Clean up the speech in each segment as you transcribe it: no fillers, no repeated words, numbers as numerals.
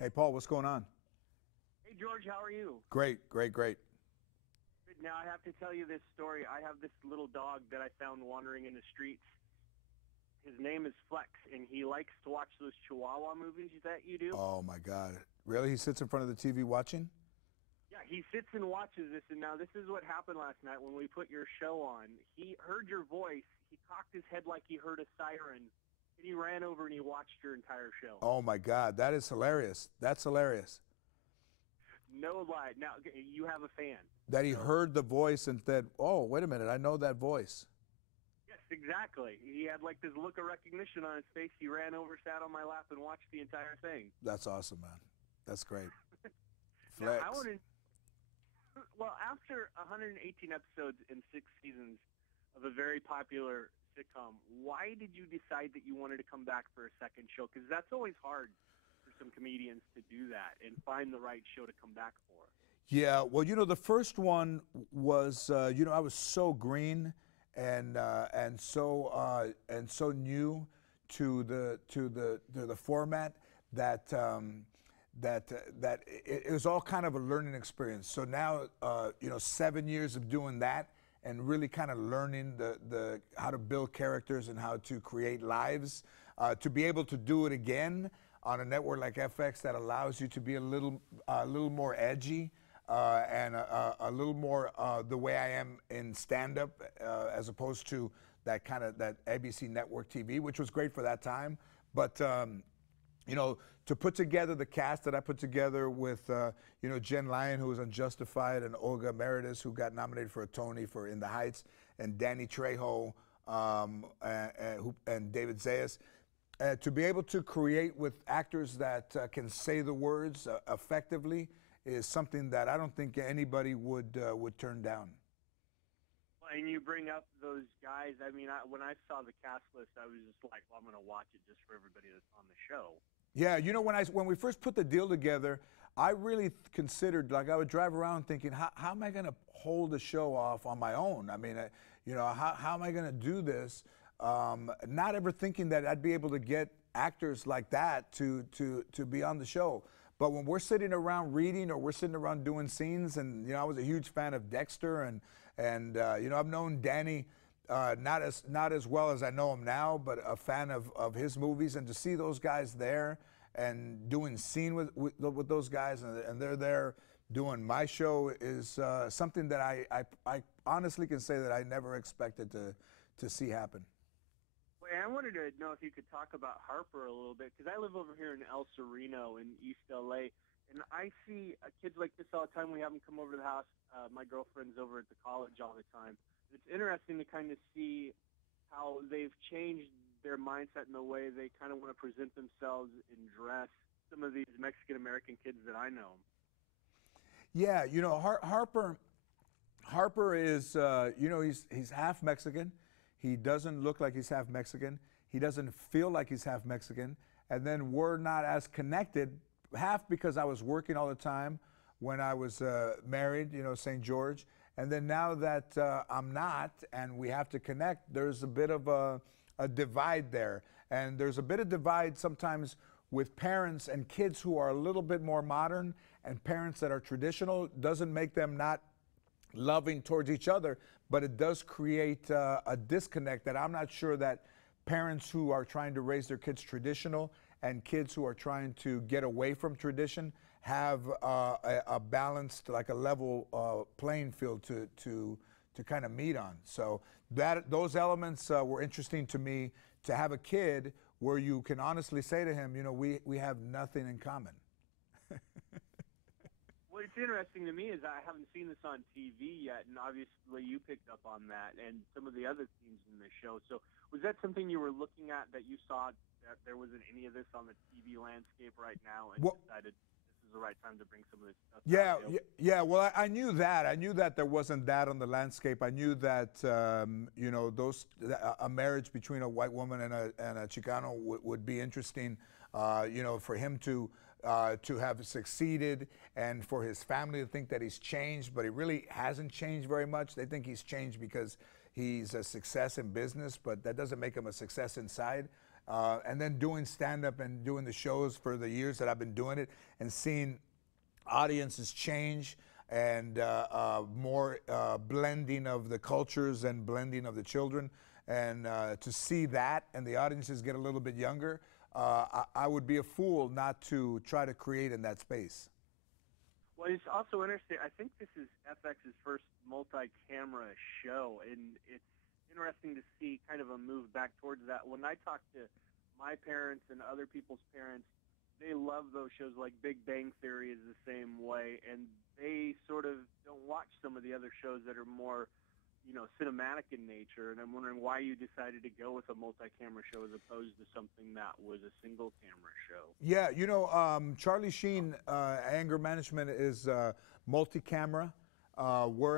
Hey, Paul, what's going on? Hey, George, how are you? Great, great, great. Now, I have to tell you this story. I have this little dog that I found wandering in the streets. His name is Flex, and he likes to watch those Chihuahua movies that you do. Oh, my God. Really? He sits in front of the TV watching? Yeah, he sits and watches this, and now this is what happened last night when we put your show on. He heard your voice. He cocked his head like he heard a siren, and he ran over and he watched your entire show. Oh, my God. That is hilarious. That's hilarious. No lie. Now, you have a fan. That he heard the voice and said, oh, wait a minute, I know that voice. Yes, exactly. He had like this look of recognition on his face. He ran over, sat on my lap, and watched the entire thing. That's awesome, man. That's great. Now, Flex. Well, after 118 episodes and 6 seasons of a very popular sitcom, why did you decide that you wanted to come back for a second show? Because that's always hard for some comedians to do that and find the right show to come back for. Yeah, well, the first one was, I was so green and so new to the format that that it was all kind of a learning experience. So now, 7 years of doing that and really kind of learning the how to build characters and how to create lives, to be able to do it again on a network like FX that allows you to be a little more edgy. And a little more the way I am in stand-up, as opposed to that ABC network TV, which was great for that time. But to put together the cast that I put together with Jen Lyon, who was on Justified, and Olga Meredith, who got nominated for a Tony for In the Heights, and Danny Trejo, and David Zayas. To be able to create with actors that can say the words effectively is something that I don't think anybody would turn down. Well, and you bring up those guys. I mean, when I saw the cast list, I was just like, well, I'm going to watch it just for everybody that's on the show. Yeah, when we first put the deal together, I really considered, like, I would drive around thinking, how am I going to hold the show off on my own? I mean, how am I going to do this? Not ever thinking that I'd be able to get actors like that to be on the show. But when we're sitting around reading or we're sitting around doing scenes, and I was a huge fan of Dexter, and I've known Danny not as well as I know him now, but a fan of his movies, and to see those guys there and doing scene with those guys, and they're there doing my show is something that I honestly can say that I never expected to see happen. I wanted to know if you could talk about Harper a little bit, because I live over here in El Sereno in East LA, and I see kids like this all the time. We have them come over to the house. My girlfriend's over at the college all the time. It's interesting to kind of see how they've changed their mindset in the way they kind of want to present themselves and dress. Some of these Mexican-American kids that I know. Yeah, Harper is, he's half Mexican. He doesn't look like he's half Mexican. He doesn't feel like he's half Mexican. And then we're not as connected, half because I was working all the time when I was married, St. George. And then now that I'm not and we have to connect, there's a bit of a divide there. And there's a bit of divide sometimes with parents and kids who are a little bit more modern, and parents that are traditional. Doesn't make them not loving towards each other, but it does create a disconnect that I'm not sure that parents who are trying to raise their kids traditional and kids who are trying to get away from tradition have a balanced, like a level playing field to kind of meet on. So those elements were interesting to me, to have a kid where you can honestly say to him, we have nothing in common. What's interesting to me is I haven't seen this on TV yet, and obviously you picked up on that and some of the other themes in the show. So was that something you were looking at, that you saw that there wasn't any of this on the TV landscape right now, and decided this is the right time to bring some of this stuff out? Yeah. Well, I knew that. I knew that there wasn't that on the landscape. I knew that a marriage between a white woman and a Chicano would be interesting. For him to have succeeded, and for his family to think that he's changed, but he really hasn't changed very much. They think he's changed because he's a success in business, but that doesn't make him a success inside. and then doing stand-up and doing the shows for the years that I've been doing it, and seeing audiences change, and more blending of the cultures and blending of the children, and to see that and the audiences get a little bit younger, I would be a fool not to try to create in that space. Well, it's also interesting. I think this is FX's first multi-camera show, and it's interesting to see kind of a move back towards that. When I talk to my parents and other people's parents, they love those shows. Like Big Bang Theory is the same way, and they sort of don't watch some of the other shows that are more, cinematic in nature. And I'm wondering why you decided to go with a multi-camera show as opposed to something that was a single-camera show. Yeah, Charlie Sheen, anger management is multi-camera. We're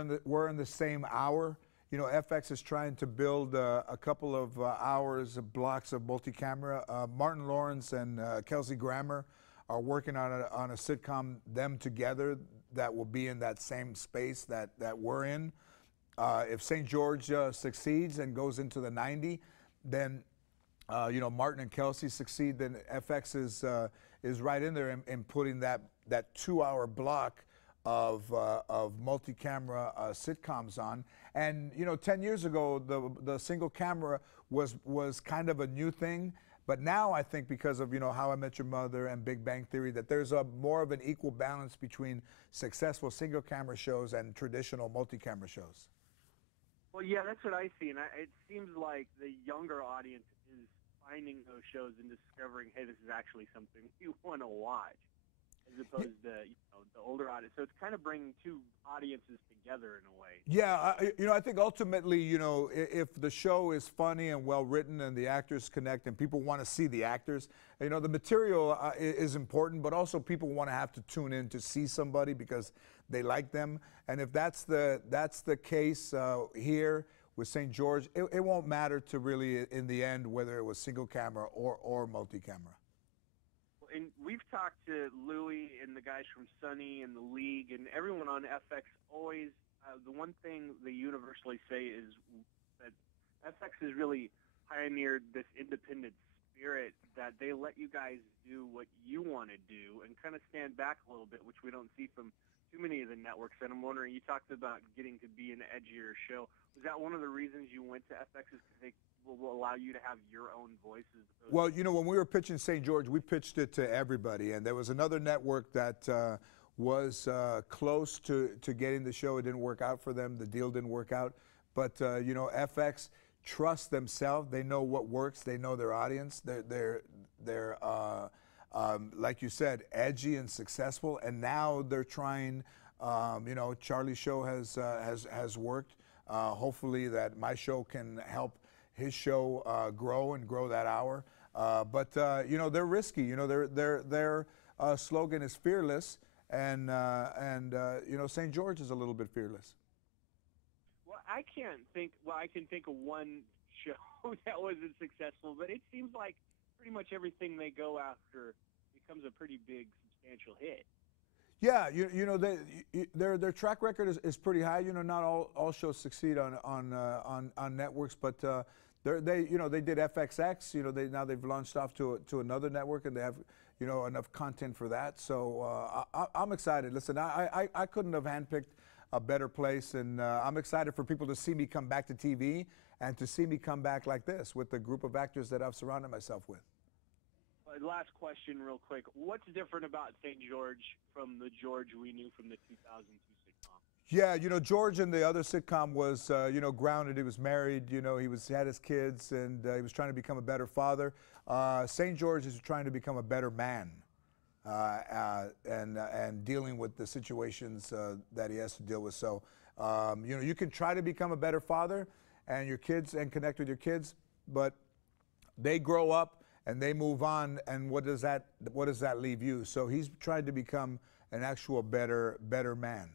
in the same hour. FX is trying to build a couple of hours, blocks of multi-camera. Martin Lawrence and Kelsey Grammer are working on a sitcom, them together, that will be in that same space that we're in. If St. George succeeds and goes into the 90, then Martin and Kelsey succeed, then FX is right in there in putting that 2-hour block of multi-camera sitcoms on. And 10 years ago, the single camera was kind of a new thing. But now I think because of How I Met Your Mother and Big Bang Theory, that there's more of an equal balance between successful single camera shows and traditional multi-camera shows. Well, yeah, that's what I see, and it seems like the younger audience is finding those shows and discovering, hey, this is actually something we want to watch, as opposed to the older audience. So it's kind of bringing two audiences together in a way. Yeah, I think ultimately, if the show is funny and well written and the actors connect and people want to see the actors, the material is important, but also people want to have to tune in to see somebody because they like them. And if that's the case here with St. George, it won't matter to really, in the end, whether it was single camera or multi-camera. And we've talked to Louie and the guys from Sunny and the League and everyone on FX. Always, the one thing they universally say is that FX has really pioneered this independent spirit, that they let you guys do what you want to do and kind of stand back a little bit, which we don't see from too many of the networks. And I'm wondering, you talked about getting to be an edgier show. Was that one of the reasons you went to FX, is because they will allow you to have your own voices? Well, when we were pitching St. George, we pitched it to everybody. And there was another network that was close to getting the show. It didn't work out for them. The deal didn't work out. But, FX trusts themselves. They know what works. They know their audience. They're like you said, edgy and successful, and now they're trying. Charlie's show has worked. Hopefully, that my show can help his show grow and grow that hour. But they're risky. Their slogan is fearless, and St. George is a little bit fearless. Well, I can think of one show that wasn't successful, but it seems like pretty much everything they go after becomes a pretty big, substantial hit. Yeah, their track record is pretty high. Not all shows succeed on networks, but they did FXX. Now they've launched off to another network, and they have enough content for that. So I'm excited. Listen, I couldn't have handpicked a better place, and I'm excited for people to see me come back to TV and to see me come back like this with the group of actors that I've surrounded myself with. Last question real quick. What's different about St. George from the George we knew from the 2002 sitcom? Yeah, George in the other sitcom was, grounded. He was married, he had his kids, and he was trying to become a better father. St. George is trying to become a better man and dealing with the situations that he has to deal with. So, you can try to become a better father and connect with your kids, but they grow up and they move on, and what does that leave you? So he's trying to become an actual better man.